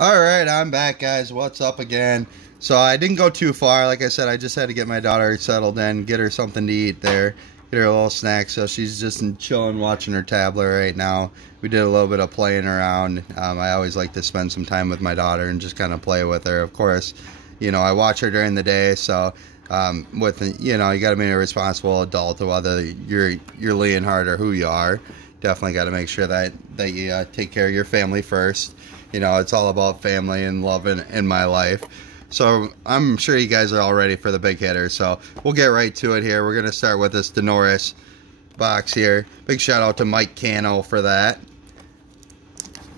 Alright, I'm back, guys. What's up again? So I didn't go too far. Like I said, I just had to get my daughter settled in, get her something to eat there, get her a little snack. So she's just chilling, watching her tablet right now. We did a little bit of playing around. I always like to spend some time with my daughter and just kind of play with her. Of course, you know, I watch her during the day, so you know, you got to be a responsible adult, whether you're Leonhard or who you are. Definitely got to make sure that you take care of your family first. You know, it's all about family and love in my life. So I'm sure you guys are all ready for the big hitter. So we'll get right to it here. We're going to start with this Donrusss box here. Big shout out to Mike Cano for that.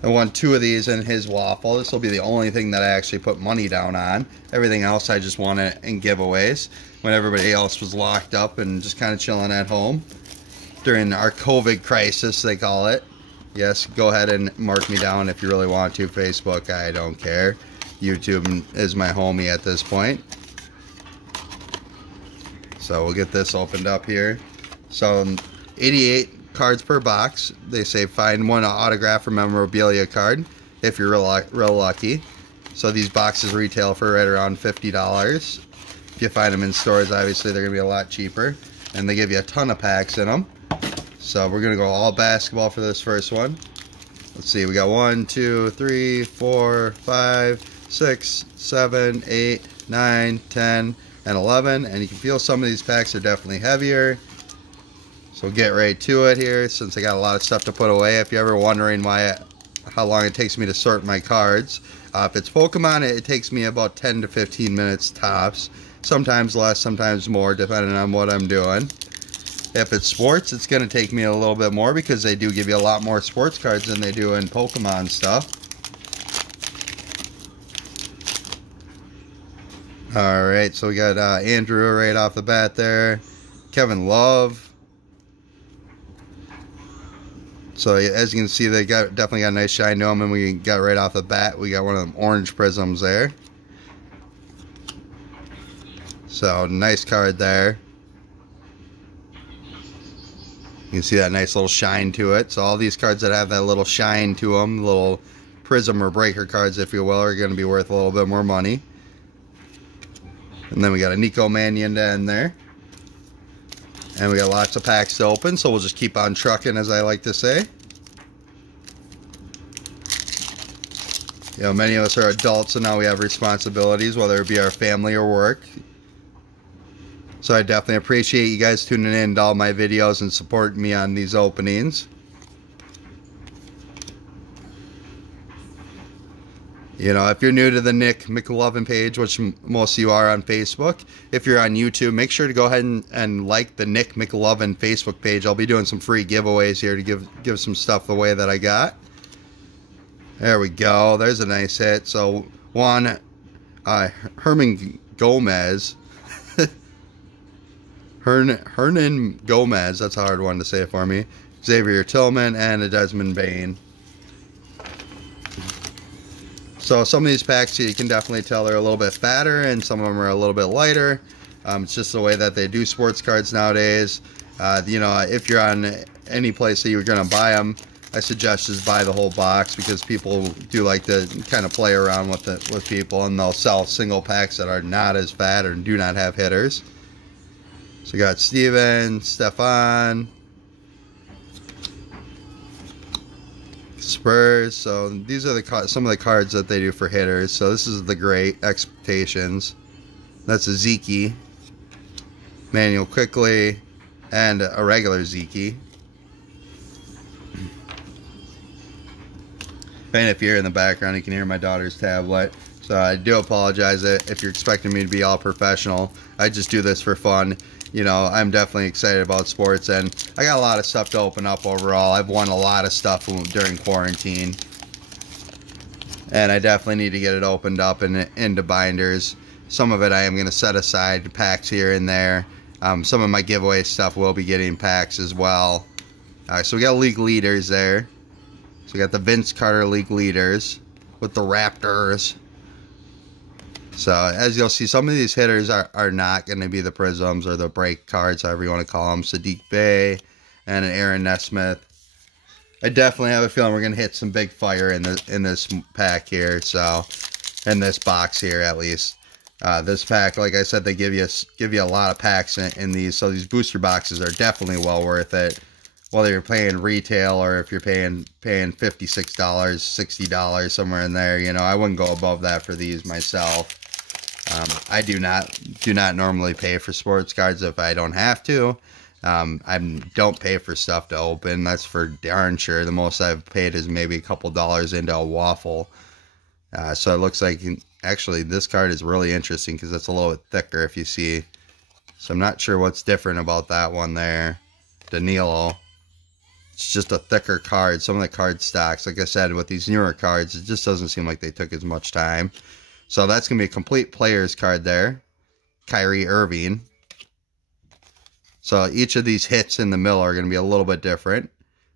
I won 2 of these in his waffle. This will be the only thing that I actually put money down on. Everything else I just won it in giveaways when everybody else was locked up and just kind of chilling at home during our COVID crisis, they call it. Yes, go ahead and mark me down if you really want to. Facebook, I don't care. YouTube is my homie at this point. So we'll get this opened up here. So 88 cards per box. They say find one autograph or memorabilia card if you're real lucky. So these boxes retail for right around $50. If you find them in stores, obviously they're going to be a lot cheaper. And they give you a ton of packs in them. So we're going to go all basketball for this first one. Let's see, we got 1, 2, 3, 4, 5, 6, 7, 8, 9, 10, and 11. And you can feel some of these packs are definitely heavier. So get right to it here since I got a lot of stuff to put away. If you're ever wondering how long it takes me to sort my cards, if it's Pokemon, it takes me about 10 to 15 minutes tops. Sometimes less, sometimes more, depending on what I'm doing. If it's sports, it's going to take me a little bit more because they do give you a lot more sports cards than they do in Pokemon stuff. Alright, so we got Andrew right off the bat there. Kevin Love. So as you can see, they definitely got a nice shine to them, and we got right off the bat, we got one of them orange prisms there. So nice card there. You can see that nice little shine to it. So all these cards that have that little shine to them, little prism or breaker cards, if you will, are going to be worth a little bit more money. And then we got a Nico Mannion in there. And we got lots of packs to open, so we'll just keep on trucking, as I like to say. You know, many of us are adults, and now we have responsibilities, whether it be our family or work. So I definitely appreciate you guys tuning in to all my videos and supporting me on these openings. You know, if you're new to the Nic Mclovin page, which most of you are on Facebook, if you're on YouTube, make sure to go ahead and like the Nic Mclovin Facebook page. I'll be doing some free giveaways here to give some stuff away that I got. There we go. There's a nice hit. So one, Harman Gomez. Hernan Gomez, that's a hard one to say for me. Xavier Tillman and a Desmond Bain. So some of these packs you can definitely tell they're a little bit fatter, and some of them are a little bit lighter. It's just the way that they do sports cards nowadays. You know, if you're on any place that you're going to buy them, I suggest just buy the whole box, because people do like to kind of play around with people, and they'll sell single packs that are not as fat or do not have hitters. So we got Steven, Stefan, Spurs. So these are some of the cards that they do for hitters. So this is the Great Expectations. That's a Zeke, Manuel Quickly, and a regular Zeke. And if you're in the background, you can hear my daughter's tablet. So I do apologize if you're expecting me to be all professional. I just do this for fun. You know, I'm definitely excited about sports, and I got a lot of stuff to open up overall. I've won a lot of stuff during quarantine, and I definitely need to get it opened up and into binders. Some of it I am going to set aside packs here and there. Some of my giveaway stuff will be getting packs as well. So we got league leaders there. So we got the Vince Carter league leaders with the Raptors. So as you'll see, some of these hitters are not going to be the prisms or the break cards, however you want to call them. Sadiq Bey and an Aaron Nesmith. I definitely have a feeling we're gonna hit some big fire in this pack here. So, in this box here at least. This pack, like I said, they give you a lot of packs in these, so these booster boxes are definitely well worth it. Whether you're paying retail or if you're paying $56, $60, somewhere in there, you know, I wouldn't go above that for these myself. I do not normally pay for sports cards if I don't have to. I don't pay for stuff to open. That's for darn sure. The most I've paid is maybe a couple dollars into a waffle. So it looks like, actually, this card is really interesting because it's a little bit thicker, if you see. So I'm not sure what's different about that one there. Danilo. It's just a thicker card. Some of the card stocks, like I said, with these newer cards, it just doesn't seem like they took as much time. So that's going to be a complete player's card there. Kyrie Irving. So each of these hits in the middle are going to be a little bit different.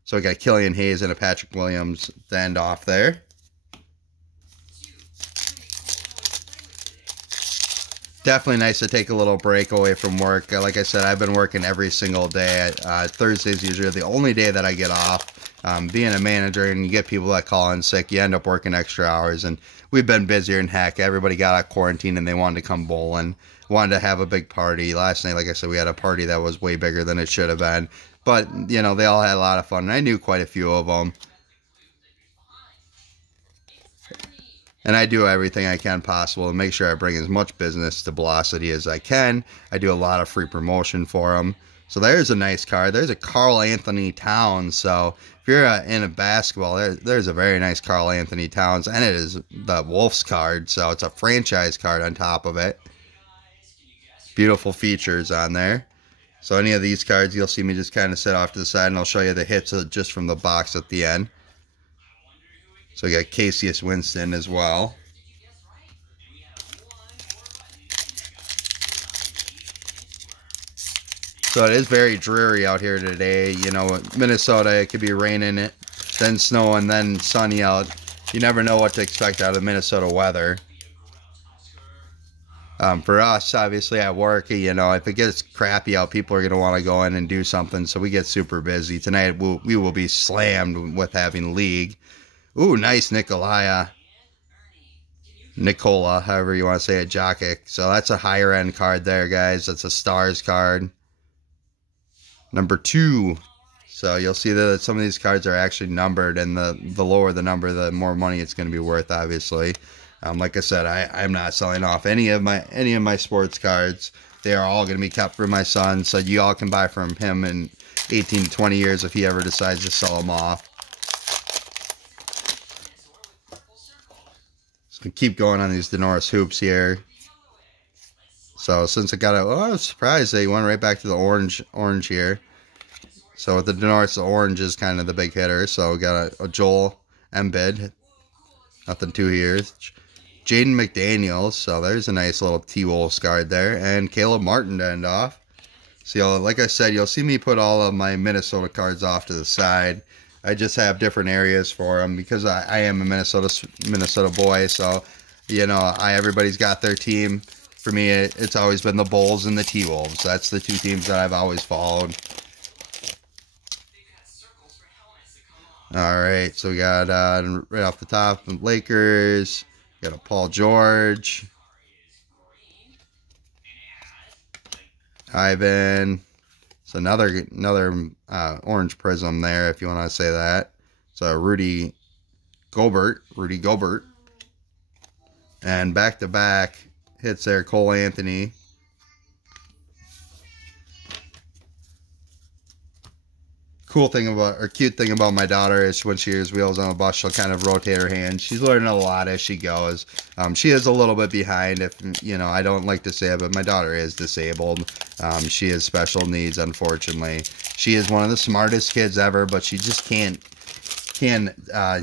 So we got Killian Hayes and a Patrick Williams to end off there. Definitely nice to take a little break away from work. Like I said, I've been working every single day. Thursday's usually the only day that I get off. Being a manager and you get people that call in sick, you end up working extra hours. And we've been busier than heck. Everybody got out of quarantine and they wanted to come bowling. Wanted to have a big party. Last night, like I said, we had a party that was way bigger than it should have been. But, you know, they all had a lot of fun. And I knew quite a few of them. And I do everything I can possible to make sure I bring as much business to Velocity as I can. I do a lot of free promotion for them. So there's a nice card. There's a Karl Anthony Towns. So if you're into basketball, there's a very nice Karl Anthony Towns. And it is the Wolves card. So it's a franchise card on top of it. Beautiful features on there. So any of these cards, you'll see me just kind of set off to the side. And I'll show you the hits just from the box at the end. So we got Cassius Winston as well. So it is very dreary out here today. You know, Minnesota, it could be raining, then snowing, then sunny out. You never know what to expect out of Minnesota weather. For us, obviously at work, you know, if it gets crappy out, people are going to want to go in and do something. So we get super busy. Tonight we will be slammed with having league. Ooh, nice Nicola, however you want to say it, Jokic. So that's a higher end card there, guys. That's a Stars card. Number 2. So you'll see that some of these cards are actually numbered, and the lower the number, the more money it's going to be worth, obviously. Like I said, I'm not selling off any of my sports cards. They are all going to be kept for my son, so you all can buy from him in 18 to 20 years if he ever decides to sell them off. So keep going on these Donrusss Hoops here. So since I got it, I was surprised they went right back to the orange here. So with the Donrusss, the orange is kind of the big hitter. So we got a Joel Embiid. Nothing too here. Jaden McDaniels. So there's a nice little T-Wolves card there. And Caleb Martin to end off. So like I said, you'll see me put all of my Minnesota cards off to the side. I just have different areas for them because I am a Minnesota boy. So, you know, everybody's got their team. For me, it's always been the Bulls and the T-Wolves. That's the 2 teams that I've always followed. All right, so we got right off the top, the Lakers. Got a Paul George. Ivan. It's another orange prism there, if you want to say that. So Rudy Gobert. And back-to-back hits there, Cole Anthony. Cute thing about my daughter is when she hears wheels on a bus, she'll kind of rotate her hands. She's learning a lot as she goes. She is a little bit behind, if you know, I don't like to say it, but my daughter is disabled. She has special needs, unfortunately. She is one of the smartest kids ever, but she just can't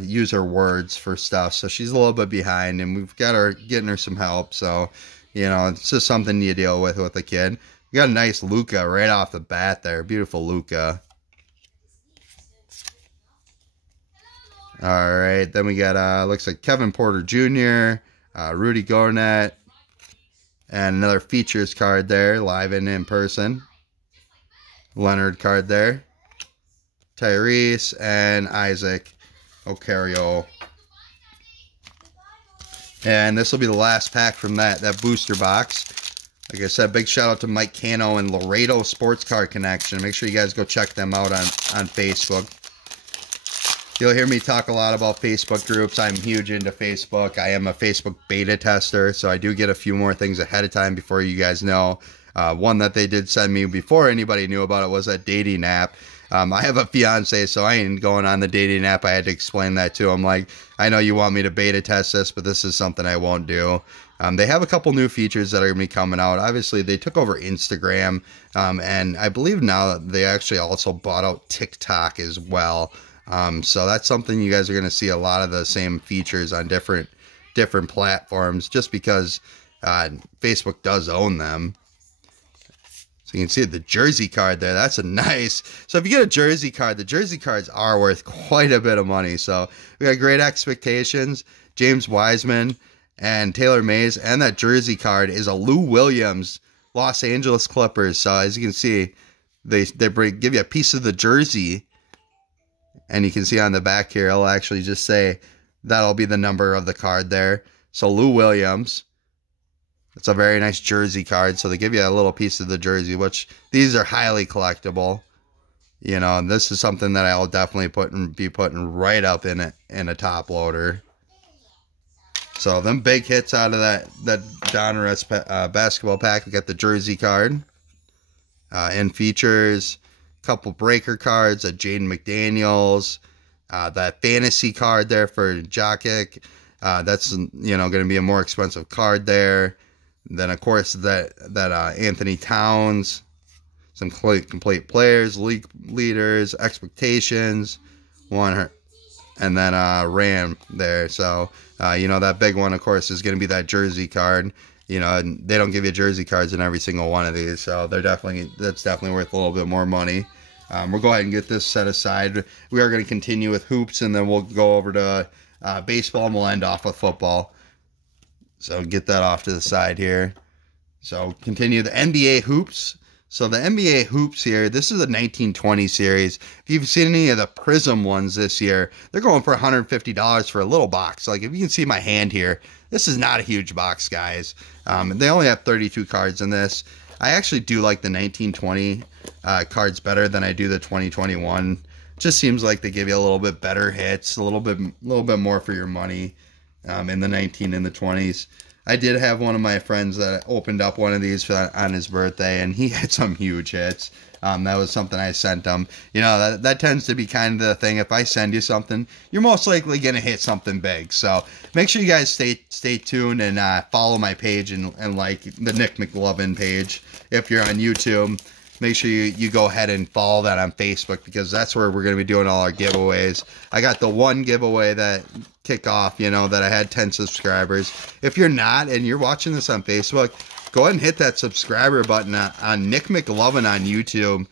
use her words for stuff. So she's a little bit behind, and we've got her getting her some help. So, you know, it's just something you deal with a kid. We got a nice Luka right off the bat there. Beautiful Luka. All right, then we got, looks like Kevin Porter Jr., Rudy Garnett, and another features card there, live and in person. Leonard card there. Tyrese, and Isaac Ocario. And this will be the last pack from that booster box. Like I said, big shout out to Mike Cano and Laredo Sports Card Connection. Make sure you guys go check them out on Facebook. You'll hear me talk a lot about Facebook groups. I'm huge into Facebook. I am a Facebook beta tester, so I do get a few more things ahead of time before you guys know. One that they did send me before anybody knew about it was a dating app. I have a fiance, so I ain't going on the dating app. I had to explain that to him. Like, I know you want me to beta test this, but this is something I won't do. They have a couple new features that are going to be coming out. Obviously, they took over Instagram, and I believe now that they actually also bought out TikTok as well. So that's something you guys are going to see a lot of the same features on different platforms, just because Facebook does own them. So you can see the jersey card there. That's a nice. So if you get a jersey card, the jersey cards are worth quite a bit of money. So we got great expectations. James Wiseman and Taylor Mays, and that jersey card is a Lou Williams Los Angeles Clippers. So as you can see, they give you a piece of the jersey. And you can see on the back here, it'll actually just say that'll be the number of the card there. So Lou Williams. It's a very nice jersey card. So they give you a little piece of the jersey, which these are highly collectible. You know, and this is something that I'll definitely be putting right up in a top loader. So them big hits out of that Donrusss basketball pack. We got the jersey card. And features couple breaker cards, a Jaden McDaniels, that fantasy card there for Jokic. That's, you know, going to be a more expensive card there. Then of course that Anthony Towns, some complete players, league leaders, expectations, and then Ram there. So you know, that big one of course is going to be that jersey card. You know, and they don't give you jersey cards in every single one of these, so that's definitely worth a little bit more money. We'll go ahead and get this set aside. We are going to continue with hoops, and then we'll go over to baseball, and we'll end off with football. So get that off to the side here. So continue the NBA hoops. So the NBA hoops here, this is a 1920 series. If you've seen any of the Prism ones this year, they're going for $150 for a little box. Like if you can see my hand here, this is not a huge box, guys. They only have 32 cards in this. I actually do like the 1920 cards better than I do the 2021. Just seems like they give you a little bit better hits, a little bit more for your money in the 19 and the 20s. I did have one of my friends that opened up one of these on his birthday, and he had some huge hits. That was something I sent him. You know, that tends to be kind of the thing. If I send you something, you're most likely going to hit something big. So make sure you guys stay tuned and follow my page and like the Nic Mclovin page. If you're on YouTube, make sure you go ahead and follow that on Facebook, because that's where we're going to be doing all our giveaways. I got the one giveaway that kick off, you know, that I had 10 subscribers. If you're not and you're watching this on Facebook, go ahead and hit that subscriber button on Nic Mclovin on YouTube.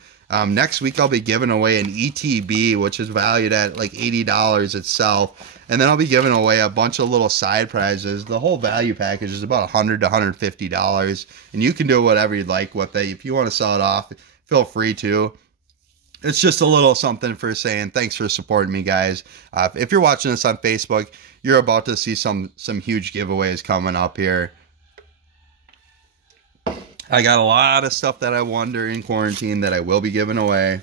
Next week I'll be giving away an ETB, which is valued at like $80 itself. And then I'll be giving away a bunch of little side prizes. The whole value package is about $100 to $150. And you can do whatever you'd like with it. If you want to sell it off, feel free to. It's just a little something for saying thanks for supporting me, guys. If you're watching this on Facebook, you're about to see some huge giveaways coming up here. I got a lot of stuff that I won during quarantine that I will be giving away.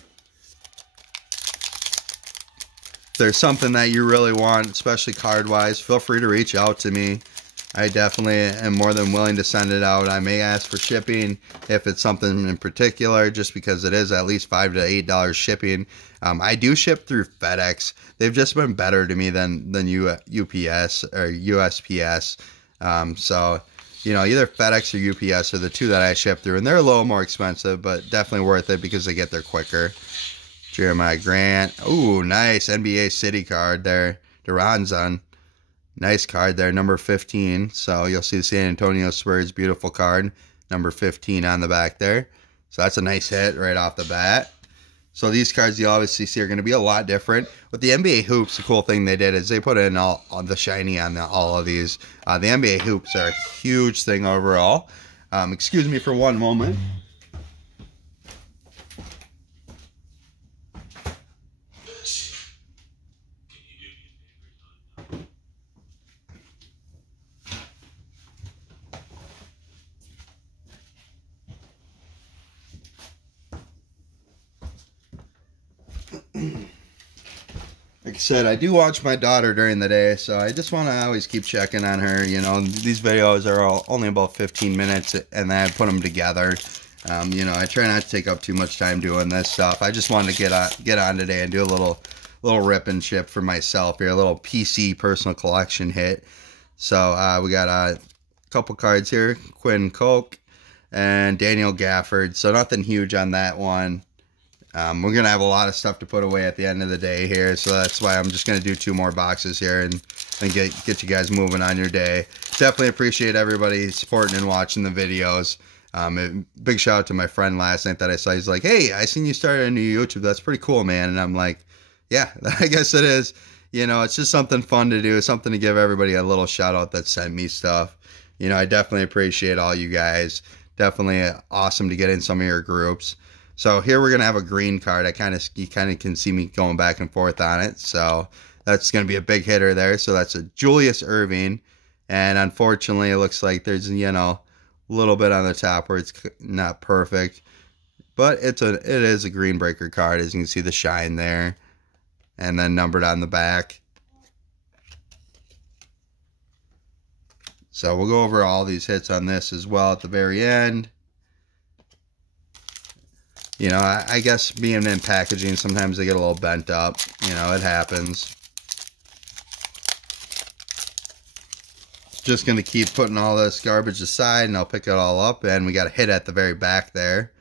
If there's something that you really want, especially card-wise, feel free to reach out to me. I definitely am more than willing to send it out. I may ask for shipping if it's something in particular, just because it is at least $5 to $8 shipping. I do ship through FedEx. They've just been better to me than UPS or USPS. So, you know, either FedEx or UPS are the two that I ship through, and they're a little more expensive, but definitely worth it because they get there quicker. Jeremiah Grant. Ooh, nice NBA City card there. DeRozan. Nice card there, number 15. So you'll see the San Antonio Spurs, beautiful card, number 15 on the back there. So that's a nice hit right off the bat. So these cards you obviously see are going to be a lot different. With the NBA Hoops, the cool thing they did is they put in all the shiny on all of these. The NBA Hoops are a huge thing overall. Excuse me for one moment. Like I said, I do watch my daughter during the day, so I just want to always keep checking on her. You know, these videos are only about 15 minutes, and then I put them together. You know, I try not to take up too much time doing this stuff. I just wanted to get on today and do a little rip and ship for myself here, a little PC personal collection hit. So we got a couple cards here, Quinn Coke and Daniel Gafford. So nothing huge on that one. We're going to have a lot of stuff to put away at the end of the day here, so that's why I'm just going to do 2 more boxes here and get you guys moving on your day. Definitely appreciate everybody supporting and watching the videos. Big shout out to my friend last night that I saw. He's like, hey, I seen you started a new YouTube. That's pretty cool, man. And I'm like, yeah, I guess it is. You know, it's just something fun to do, something to give everybody a little shout out that sent me stuff. You know, I definitely appreciate all you guys. Definitely awesome to get in some of your groups. So here we're gonna have a green card. You kind of can see me going back and forth on it. So that's gonna be a big hitter there. So that's a Julius Irving, and unfortunately, it looks like there's, you know, a little bit on the top where it's not perfect, but it is a green breaker card, as you can see the shine there, and then numbered on the back. So we'll go over all these hits on this as well at the very end. You know, I guess being in packaging, sometimes they get a little bent up. You know, it happens. Just going to keep putting all this garbage aside, and I'll pick it all up. And we got a hit at the very back there.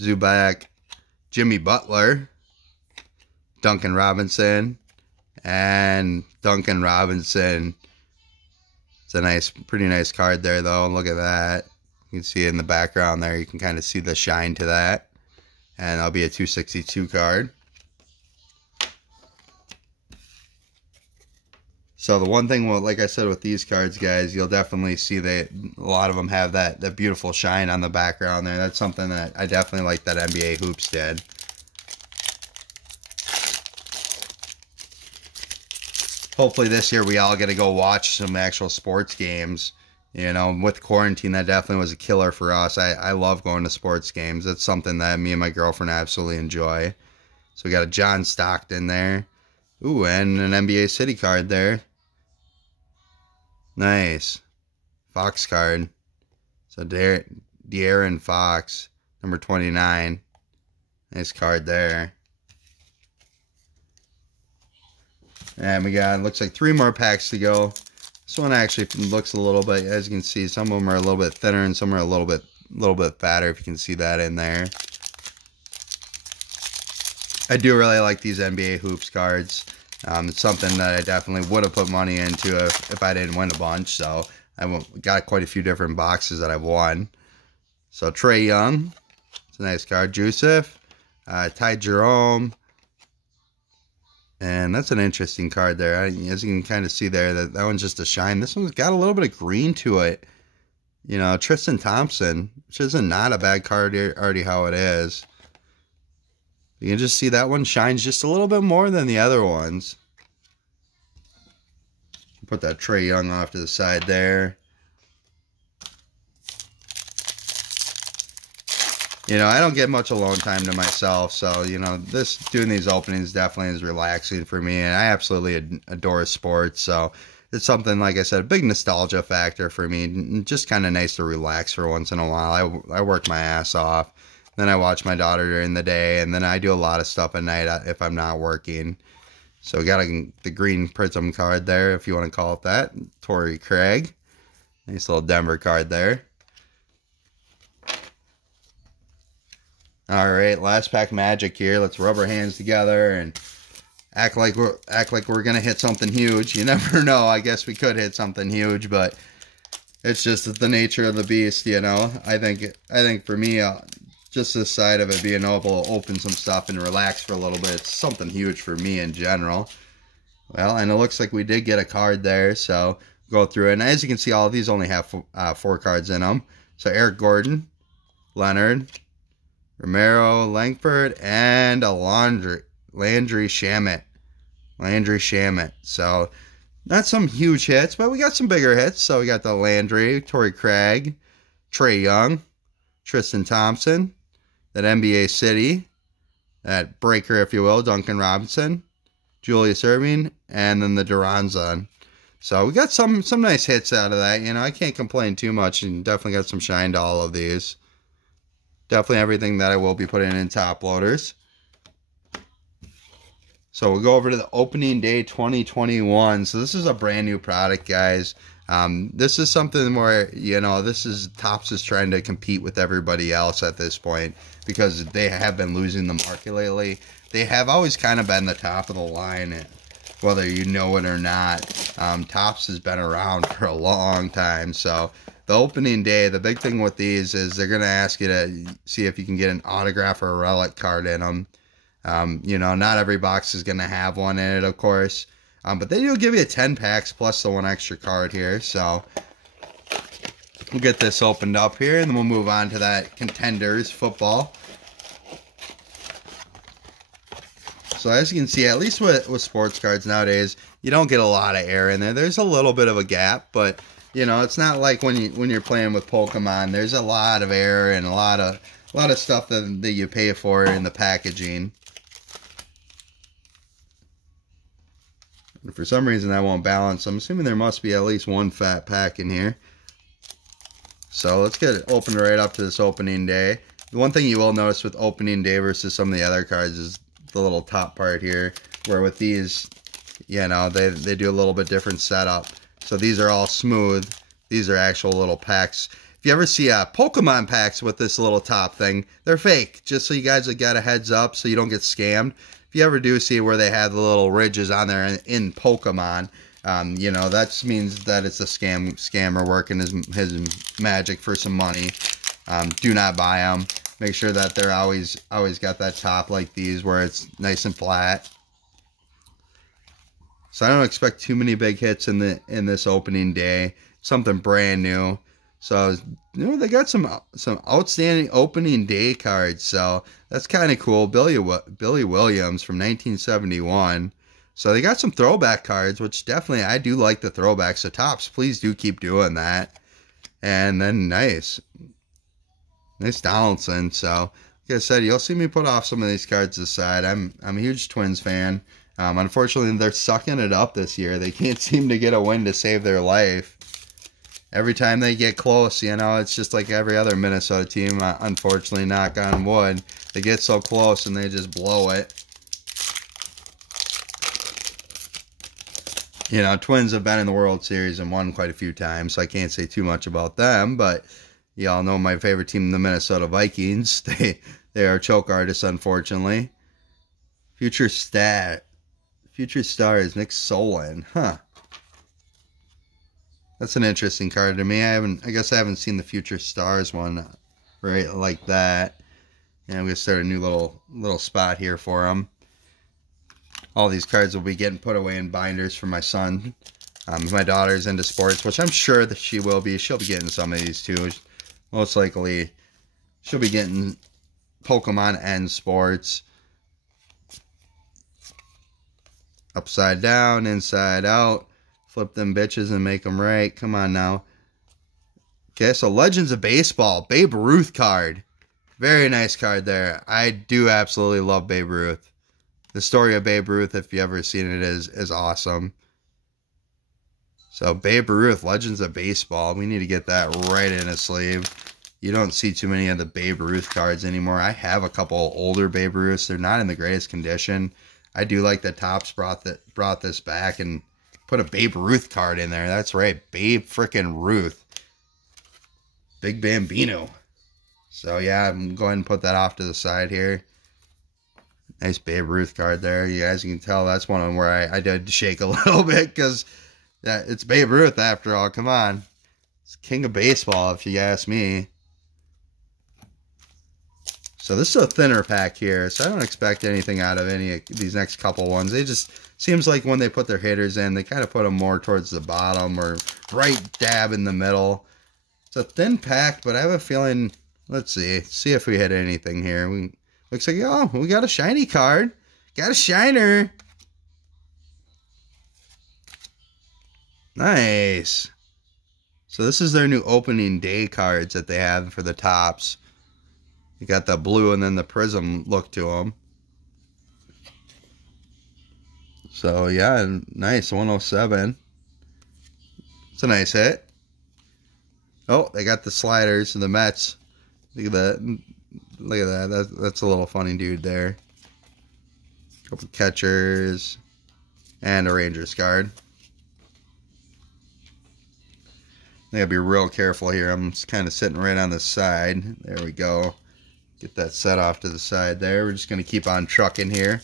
Zubac, Jimmy Butler, Duncan Robinson, and Duncan Robinson. It's a pretty nice card there, though. Look at that. You can see it in the background there. You can kind of see the shine to that. And that'll be a 262 card. So the one thing, well, like I said with these cards, guys, you'll definitely see that a lot of them have that beautiful shine on the background there. That's something that I definitely like that NBA Hoops did. Hopefully this year we all get to go watch some actual sports games. You know, with quarantine, that definitely was a killer for us. I love going to sports games. It's something that me and my girlfriend absolutely enjoy. So we got a John Stockton there. Ooh, and an NBA City card there. Nice. Fox card. So De'Aaron Fox, number 29. Nice card there. And we got, looks like 3 more packs to go. This one actually looks a little bit, as you can see, some of them are a little bit thinner and some are a little bit fatter, if you can see that in there. I do really like these NBA Hoops cards. It's something that I definitely would have put money into if I didn't win a bunch. So I got quite a few different boxes that I've won. So Trae Young, it's a nice card. Joseph, Ty Jerome. And that's an interesting card there. As you can kind of see there, that one's just a shine. This one's got a little bit of green to it. You know, Tristan Thompson, which isn't not a bad card already how it is. You can just see that one shines just a little bit more than the other ones. Put that Trae Young off to the side there. You know, I don't get much alone time to myself, so, you know, doing these openings definitely is relaxing for me, and I absolutely adore sports, so it's something, like I said, a big nostalgia factor for me, just kind of nice to relax for once in a while. I work my ass off, then I watch my daughter during the day, and then I do a lot of stuff at night if I'm not working. So we got the green Prism card there, if you want to call it that, Torrey Craig. Nice little Denver card there. All right, last pack magic here. Let's rub our hands together and act like we're gonna hit something huge. You never know. I guess we could hit something huge, but it's just the nature of the beast, you know. I think for me, just this side of it, being able to open some stuff and relax for a little bit, it's something huge for me in general. Well, and it looks like we did get a card there, so go through it. And as you can see, all of these only have 4 cards in them. So Eric Gordon, Leonard, Romero, Langford, and a Landry Shamet. Landry Shamet. So, not some huge hits, but we got some bigger hits. So, we got the Landry, Torrey Craig, Trae Young, Tristan Thompson, that NBA City, that breaker, if you will, Duncan Robinson, Julius Irving, and then the Donrusss. So we got some nice hits out of that. You know, I can't complain too much, and definitely got some shine to all of these. Definitely everything that I will be putting in top loaders. So we'll go over to the opening day 2021. So this is a brand new product, guys. This is something where, you know, Topps is trying to compete with everybody else at this point because they have been losing the market lately. They have always kind of been the top of the line, whether you know it or not. Topps has been around for a long time. So the opening day, the big thing with these is they're going to ask you to see if you can get an autograph or a relic card in them. You know, not every box is going to have one in it, of course. But they do give you 10 packs plus the one extra card here. So we'll get this opened up here, and then we'll move on to that Contenders football. So as you can see, at least with sports cards nowadays, you don't get a lot of air in there. There's a little bit of a gap, but you know, it's not like when you're playing with Pokemon. There's a lot of air and a lot of stuff that you pay for in the packaging. And for some reason that won't balance. I'm assuming there must be at least one fat pack in here. So let's get it opened right up to this opening day. The one thing you will notice with opening day versus some of the other cards is the little top part here, where with these, you know, they do a little bit different setup. So these are all smooth. These are actual little packs. If you ever see Pokemon packs with this little top thing, they're fake. Just so you guys have got a heads up so you don't get scammed. If you ever do see where they have the little ridges on there in Pokemon, you know, that means that it's a scammer working his magic for some money. Do not buy them. Make sure that they're always got that top like these where it's nice and flat. So I don't expect too many big hits in this opening day. Something brand new. So, you know, they got some outstanding opening day cards. So that's kind of cool. Billy Williams from 1971. So they got some throwback cards, which definitely I do like the throwbacks. So Topps, please do keep doing that. And then nice Donaldson. So like I said, you'll see me put off some of these cards aside. I'm a huge Twins fan. Unfortunately, they're sucking it up this year. They can't seem to get a win to save their life. Every time they get close, you know, it's just like every other Minnesota team. Unfortunately, knock on wood, they get so close and they just blow it. You know, Twins have been in the World Series and won quite a few times, so I can't say too much about them. But y'all know my favorite team, the Minnesota Vikings. They are choke artists, unfortunately. Future star is Nick Mclovin. Huh. That's an interesting card to me. I guess I haven't seen the Future Stars one right like that. And I'm gonna start a new little spot here for them. All these cards will be getting put away in binders for my son. My daughter's into sports, which I'm sure that she will be. She'll be getting some of these too. Most likely, she'll be getting Pokemon and sports. Upside down, inside out. Flip them bitches and make them right. Come on now. Okay, so Legends of Baseball. Babe Ruth card. Very nice card there. I do absolutely love Babe Ruth. The story of Babe Ruth, if you ever seen it, is awesome. So Babe Ruth, Legends of Baseball. We need to get that right in a sleeve. You don't see too many of the Babe Ruth cards anymore. I have a couple older Babe Ruths. They're not in the greatest condition. I do like that Topps brought this back and put a Babe Ruth card in there. That's right, Babe frickin' Ruth. Big Bambino. So yeah, I'm going to put that off to the side here. Nice Babe Ruth card there. You guys can tell that's one where I did shake a little bit because it's Babe Ruth after all. Come on. It's king of baseball if you ask me. So this is a thinner pack here, so I don't expect anything out of any of these next couple ones. They just, seems like when they put their hitters in, they kind of put them more towards the bottom or right dab in the middle. It's a thin pack, but I have a feeling, let's see if we hit anything here. Looks like, oh, we got a shiny card. Got a shiner. Nice. So this is their new opening day cards that they have for the Topps. You got the blue and then the prism look to them. So, yeah, nice. 107. It's a nice hit. Oh, they got the sliders and the Mets. Look at that. Look at that. That's a little funny dude there. Couple catchers. And a Rangers card. I gotta be real careful here. I'm just kind of sitting right on the side. There we go. Get that set off to the side there. We're just going to keep on trucking here.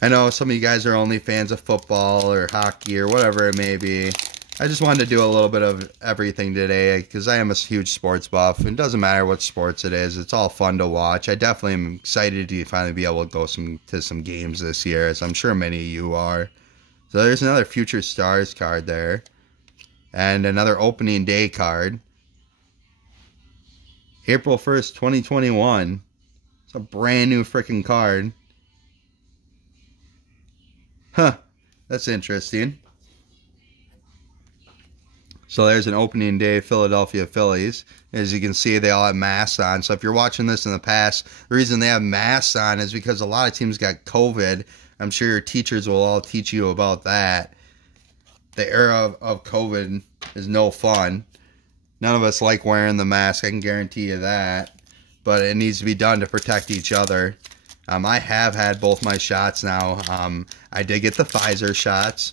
I know some of you guys are only fans of football or hockey or whatever it may be. I just wanted to do a little bit of everything today because I am a huge sports buff. It doesn't matter what sports it is. It's all fun to watch. I definitely am excited to finally be able to go to some games this year, as I'm sure many of you are. So there's another Future Stars card there. And another opening day card. April 1st, 2021. It's a brand new freaking card. Huh. That's interesting. So there's an opening day Philadelphia Phillies. As you can see, they all have masks on. So if you're watching this in the past, the reason they have masks on is because a lot of teams got COVID. I'm sure your teachers will all teach you about that. The era of COVID is no fun. None of us like wearing the mask, I can guarantee you that. But it needs to be done to protect each other. I have had both my shots now. I did get the Pfizer shots.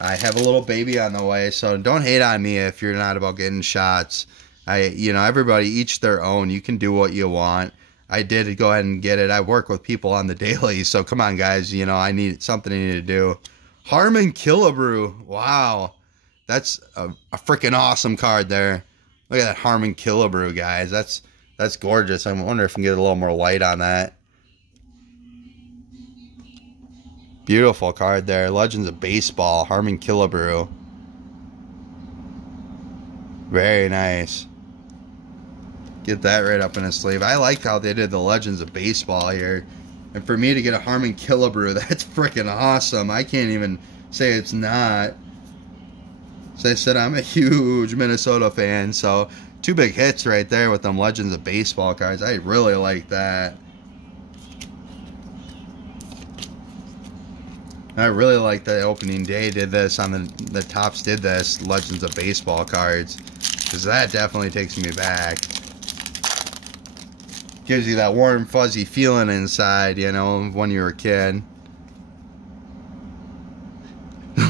I have a little baby on the way, so don't hate on me if you're not about getting shots. Everybody each their own. You can do what you want. I did go ahead and get it. I work with people on the daily, so come on, guys. I need something I need to do. Harman Killebrew. Wow. That's a freaking awesome card there. Look at that Harman Killebrew, guys. That's gorgeous. I wonder if I can get a little more light on that. Beautiful card there. Legends of Baseball, Harman Killebrew. Very nice. Get that right up in his sleeve. I like how they did the Legends of Baseball here. And for me to get a Harman Killebrew, that's freaking awesome. I can't even say it's not. As I said, I'm a huge Minnesota fan, so 2 big hits right there with them Legends of Baseball cards. I really like that. I really like that opening day did this on the Tops did this Legends of Baseball cards, because that definitely takes me back. Gives you that warm fuzzy feeling inside, when you were a kid.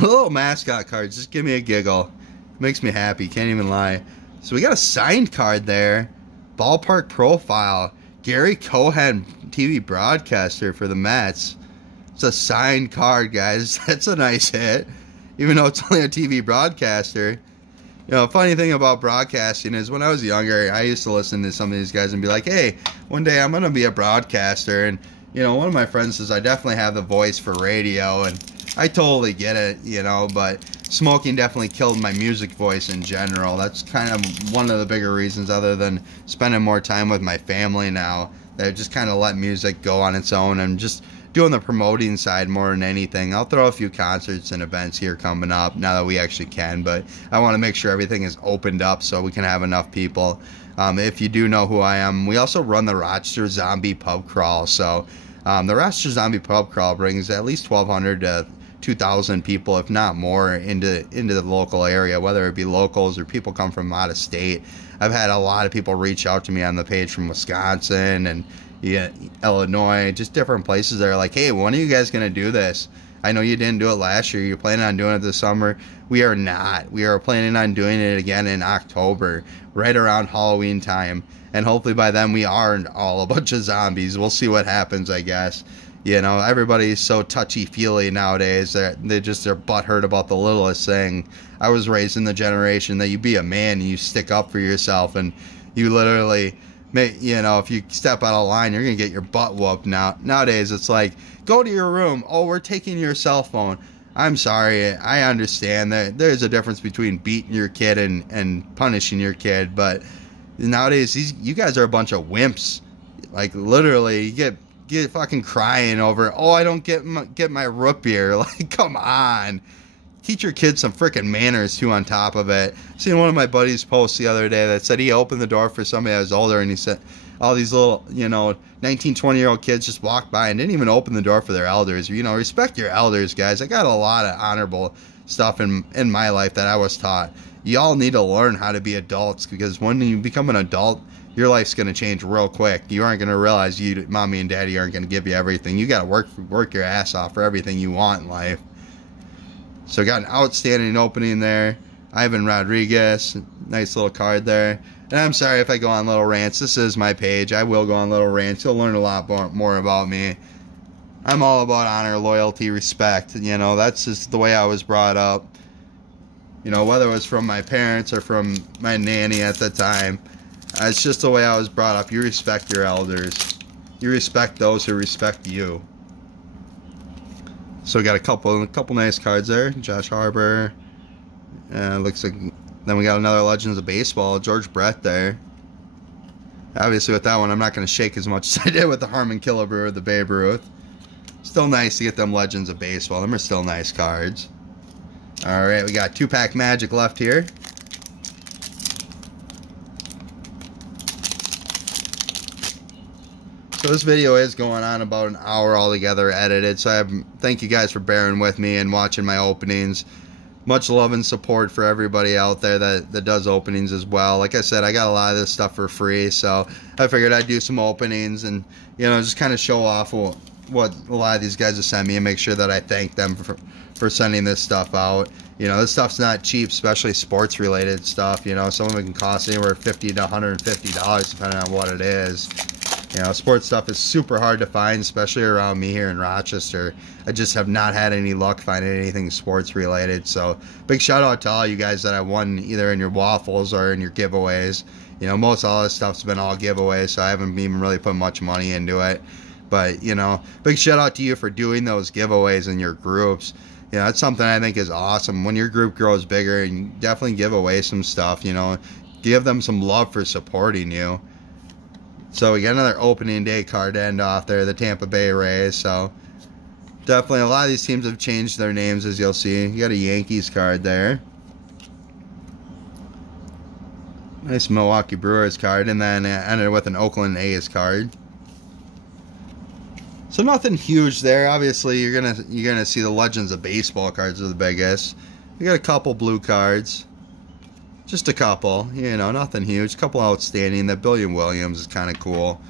Little mascot cards just give me a giggle. Makes me happy, can't even lie. So we got a signed card there. Ballpark Profile. Gary Cohen, TV broadcaster for the Mets. It's a signed card, guys. That's a nice hit. Even though it's only a TV broadcaster. Funny thing about broadcasting is when I was younger, I used to listen to some of these guys and be like, hey, one day I'm going to be a broadcaster. And, one of my friends says I definitely have the voice for radio. And I totally get it, but smoking definitely killed my music voice in general. That's kind of one of the bigger reasons, other than spending more time with my family now, that I just kind of let music go on its own and just doing the promoting side more than anything. I'll throw a few concerts and events here coming up now that we actually can, but I want to make sure everything is opened up so we can have enough people. If you do know who I am, we also run the Rochester Zombie Pub Crawl. So the Rochester Zombie Pub Crawl brings at least 1,200 to 2,000 people, if not more, into the local area, whether it be locals or people come from out of state. I've had a lot of people reach out to me on the page from Wisconsin and Illinois, just different places that are like, hey, when are you guys going to do this? I know you didn't do it last year. You're planning on doing it this summer. We are not. We are planning on doing it again in October, right around Halloween time. And hopefully by then we aren't all a bunch of zombies. We'll see what happens, I guess. Everybody's so touchy-feely nowadays that they're butthurt about the littlest thing. I was raised in the generation that you be a man and you stick up for yourself, and you literally... if you step out of line, you're going to get your butt whooped now. Nowadays, it's like, go to your room. Oh, we're taking your cell phone. I'm sorry. I understand that there's a difference between beating your kid and punishing your kid. But nowadays, you guys are a bunch of wimps. Like, literally, you get fucking crying over, oh, I don't get my root beer. Like, come on. teach your kids some freaking manners too on top of it. Seen one of my buddies post the other day that said he opened the door for somebody that was older, and he said all these little, 19, 20-year-old kids just walked by and didn't even open the door for their elders. Respect your elders, guys. I got a lot of honorable stuff in my life that I was taught. Y'all need to learn how to be adults, because when you become an adult, your life's going to change real quick. You aren't going to realize mommy and daddy aren't going to give you everything. You got to work your ass off for everything you want in life. So got an outstanding opening there. Ivan Rodriguez, nice little card there. And I'm sorry if I go on little rants. This is my page. I will go on little rants. You'll learn a lot more about me. I'm all about honor, loyalty, respect. That's just the way I was brought up. Whether it was from my parents or from my nanny at the time. It's just the way I was brought up. You respect your elders. You respect those who respect you. So we got a couple nice cards there. Josh Harbor. Looks like then we got another Legends of Baseball. George Brett there. Obviously with that one, I'm not going to shake as much as I did with the Harman Killebrew or the Babe Ruth. Still nice to get them Legends of Baseball. Them are still nice cards. Alright, we got 2-pack Magic left here. So this video is going on about an hour altogether edited, so I thank you guys for bearing with me and watching my openings. Much love and support for everybody out there that does openings as well. Like I said, I got a lot of this stuff for free, so I figured I'd do some openings and, just kind of show off what a lot of these guys have sent me and make sure that I thank them for sending this stuff out. This stuff's not cheap, especially sports related stuff. Some of it can cost anywhere $50 to $150 depending on what it is. Sports stuff is super hard to find, especially around me here in Rochester. I just have not had any luck finding anything sports related. So big shout out to all you guys that I won either in your waffles or in your giveaways. Most all this stuff's been all giveaways, so I haven't even really put much money into it. But, big shout out to you for doing those giveaways in your groups. That's something I think is awesome. When your group grows bigger, and you definitely give away some stuff, give them some love for supporting you. So we got another opening day card to end off there, the Tampa Bay Rays. So definitely a lot of these teams have changed their names, as you'll see. You got a Yankees card there. Nice Milwaukee Brewers card, and then ended with an Oakland A's card. So nothing huge there. Obviously, you're gonna see the Legends of Baseball cards are the biggest. We got a couple blue cards. Just a couple, nothing huge. A couple outstanding. That Billion Williams is kind of cool.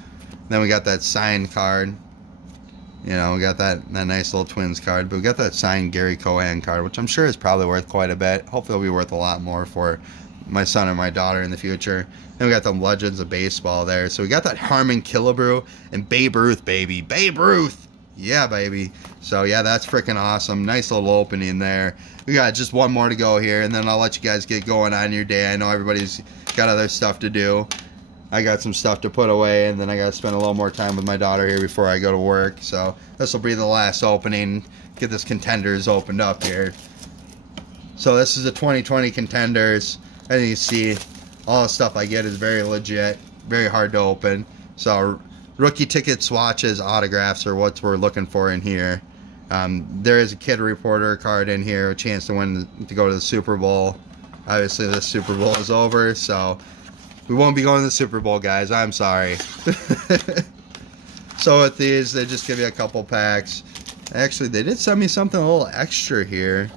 Then we got that signed card. We got that nice little Twins card. But we got that signed Gary Cohen card, which I'm sure is probably worth quite a bit. Hopefully it'll be worth a lot more for my son or my daughter in the future. Then we got the Legends of Baseball there. So we got that Harman Killebrew and Babe Ruth, baby. Babe Ruth! Yeah, baby. So, yeah, that's freaking awesome. Nice little opening there. We got just one more to go here, and then I'll let you guys get going on your day. I know everybody's got other stuff to do. I got some stuff to put away, and then I got to spend a little more time with my daughter here before I go to work. So, this will be the last opening. Get this Contenders opened up here. So, this is the 2020 Contenders. As you see, all the stuff I get is very legit, very hard to open. So, rookie ticket swatches, autographs are what we're looking for in here. There is a kid reporter card in here, a chance to win to go to the Super Bowl. Obviously, the Super Bowl is over, so we won't be going to the Super Bowl, guys. I'm sorry. So with these, they just give you a couple packs. Actually, they did send me something a little extra here.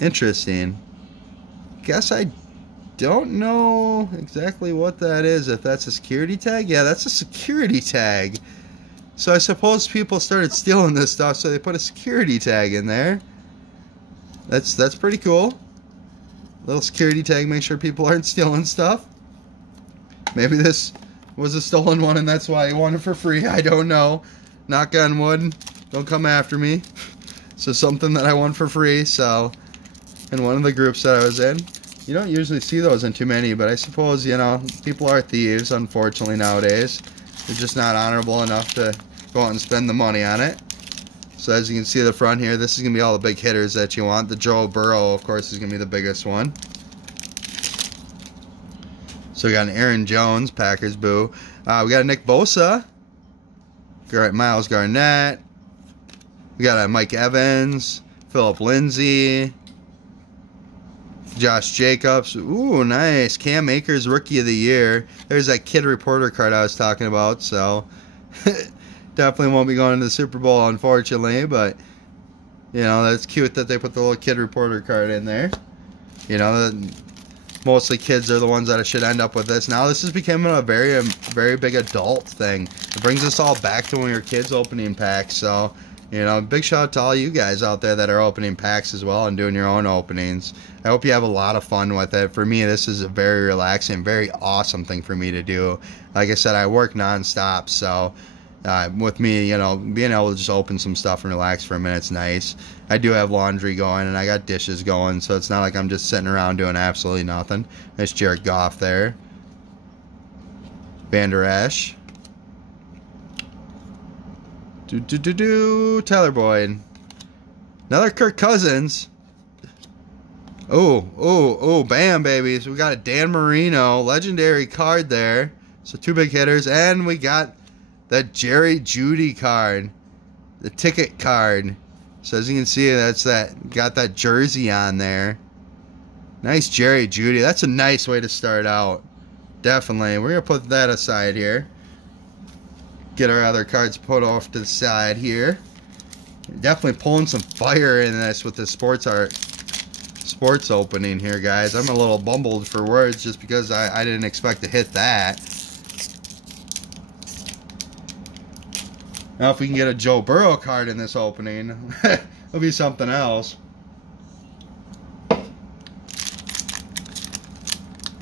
Interesting. Guess I don't know exactly what that is. If that's a security tag? Yeah, that's a security tag. So I suppose people started stealing this stuff, so they put a security tag in there. That's pretty cool. Little security tag, make sure people aren't stealing stuff. Maybe this was a stolen one and that's why I won it for free. I don't know. Knock on wood. Don't come after me. So something that I won for free. So in one of the groups that I was in. You don't usually see those in too many, but I suppose, people are thieves, unfortunately, nowadays. They're just not honorable enough to go out and spend the money on it. So as you can see at the front here, this is going to be all the big hitters that you want. The Joe Burrow, of course, is going to be the biggest one. So we got an Aaron Jones, Packers, boo. We got a Nick Bosa. Miles Garnett. We got a Mike Evans, Philip Lindsay, Josh Jacobs. Ooh, nice. Cam Akers, Rookie of the Year. There's that kid reporter card I was talking about. So, definitely won't be going to the Super Bowl, unfortunately. But, you know, that's cute that they put the little kid reporter card in there. You know, mostly kids are the ones that should end up with this. Now, this is becoming a very big adult thing. It brings us all back to when we were kids opening packs. So, you know, big shout out to all you guys out there that are opening packs as well and doing your own openings. I hope you have a lot of fun with it. For me, this is a very relaxing, very awesome thing for me to do. Like I said, I work nonstop, so with me, you know, being able to just open some stuff and relax for a minute's nice. I do have laundry going, and I got dishes going, so it's not like I'm just sitting around doing absolutely nothing. There's Jared Goff there. Van Der Esch. Tyler Boyd. Another Kirk Cousins. Oh, bam, baby. So we got a Dan Marino, legendary card there. So 2 big hitters. And we got that Jerry Jeudy card. The ticket card. So as you can see, that's that. Got that jersey on there. Nice Jerry Jeudy. That's a nice way to start out. Definitely. We're going to put that aside here. Get our other cards put off to the side here. Definitely pulling some fire in this with the sports opening here, guys. I'm a little bumbled for words just because I didn't expect to hit that. Now if we can get a Joe Burrow card in this opening, it'll be something else.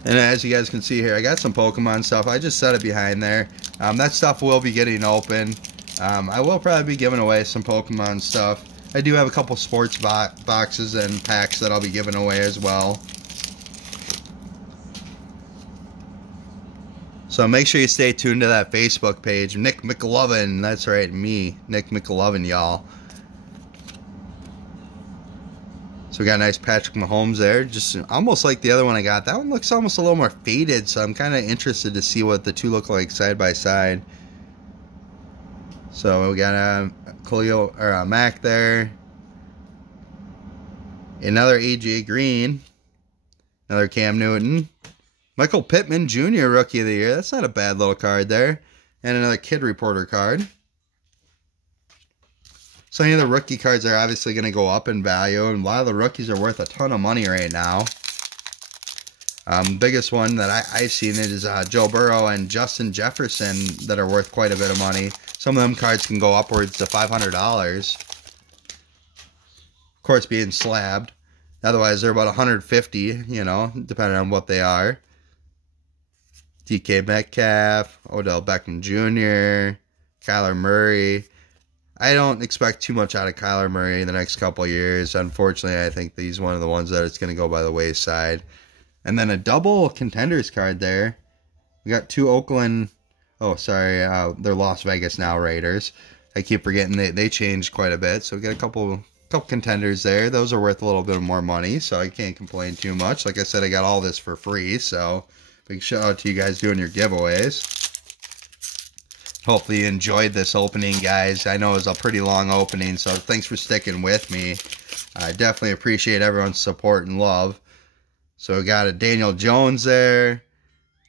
And as you guys can see here, I got some Pokemon stuff. I just set it behind there. That stuff will be getting open. I will probably be giving away some Pokemon stuff. I do have a couple sports boxes and packs that I'll be giving away as well. So make sure you stay tuned to that Facebook page. Nic Mclovin. That's right, me. Nic Mclovin, y'all. So we got a nice Patrick Mahomes there. Just almost like the other one I got. That one looks almost a little more faded, so I'm kind of interested to see what the two look like side by side. So we got a Mac there. Another AJ Green. Another Cam Newton. Michael Pittman Jr. Rookie of the Year. That's not a bad little card there. And another Kid Reporter card. So any of the rookie cards are obviously going to go up in value, and a lot of the rookies are worth a ton of money right now. Biggest one that I've seen is Joe Burrow and Justin Jefferson that are worth quite a bit of money. Some of them cards can go upwards to $500. Of course, being slabbed. Otherwise, they're about $150, you know, depending on what they are. DK Metcalf, Odell Beckham Jr., Kyler Murray. I don't expect too much out of Kyler Murray in the next couple of years. Unfortunately, I think he's one of the ones that it's going to go by the wayside. And then a double Contenders card there. We got 2 Oakland... Oh, sorry. They're Las Vegas now Raiders. I keep forgetting they changed quite a bit. So we got a couple Contenders there. Those are worth a little bit more money, so I can't complain too much. Like I said, I got all this for free, so big shout out to you guys doing your giveaways. Hopefully you enjoyed this opening, guys. I know it was a pretty long opening, so thanks for sticking with me. I definitely appreciate everyone's support and love. So we got a Daniel Jones there.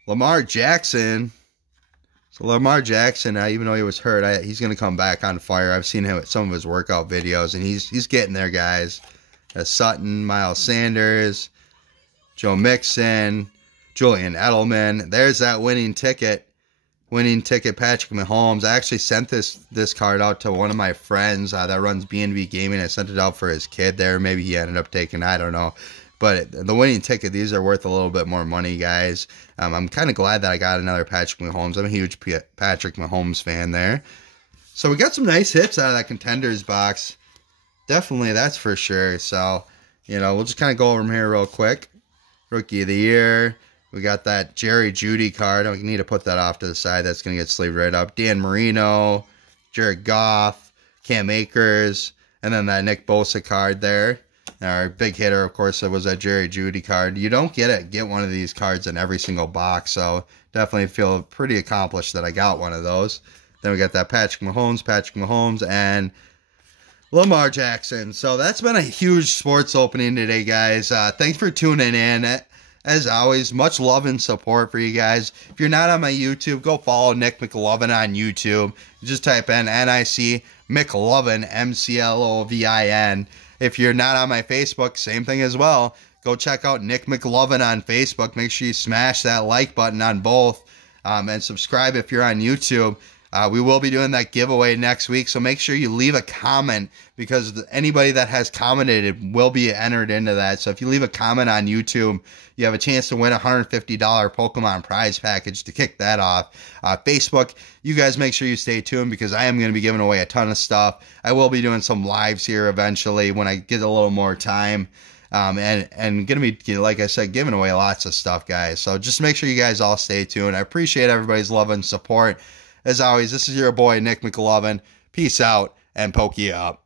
Lamar Jackson. So Lamar Jackson, even though he was hurt, he's going to come back on fire. I've seen him at some of his workout videos, and he's getting there, guys. Sutton, Miles Sanders, Joe Mixon, Julian Edelman. There's that winning ticket. Patrick Mahomes. I actually sent this card out to one of my friends that runs B&B Gaming. I sent it out for his kid there. Maybe he ended up taking, I don't know. But the winning ticket, these are worth a little bit more money, guys. I'm kind of glad that I got another Patrick Mahomes. I'm a huge Patrick Mahomes fan there. So we got some nice hits out of that Contenders box. Definitely, that's for sure. So, you know, we'll just kind of go over them here real quick. Rookie of the Year. We got that Jerry Jeudy card. We need to put that off to the side. That's going to get sleeved right up. Dan Marino, Jared Goff, Cam Akers, and then that Nick Bosa card there. Our big hitter, of course, was that Jerry Jeudy card. You don't get one of these cards in every single box, so definitely feel pretty accomplished that I got one of those. Then we got that Patrick Mahomes, and Lamar Jackson. So that's been a huge sports opening today, guys. Thanks for tuning in. As always, much love and support for you guys. If you're not on my YouTube, go follow Nic Mclovin on YouTube. Just type in NIC Mclovin, MCLOVIN. If you're not on my Facebook, same thing as well. Go check out Nic Mclovin on Facebook. Make sure you smash that like button on both. And subscribe if you're on YouTube. We will be doing that giveaway next week, so make sure you leave a comment, because anybody that has commented will be entered into that. So if you leave a comment on YouTube, you have a chance to win a $150 Pokemon prize package to kick that off. Facebook, you guys make sure you stay tuned, because I am going to be giving away a ton of stuff. I will be doing some lives here eventually when I get a little more time. And going to be, like I said, giving away lots of stuff, guys. So just make sure you guys all stay tuned. I appreciate everybody's love and support. As always, this is your boy, Nic Mclovin. Peace out and pokey up.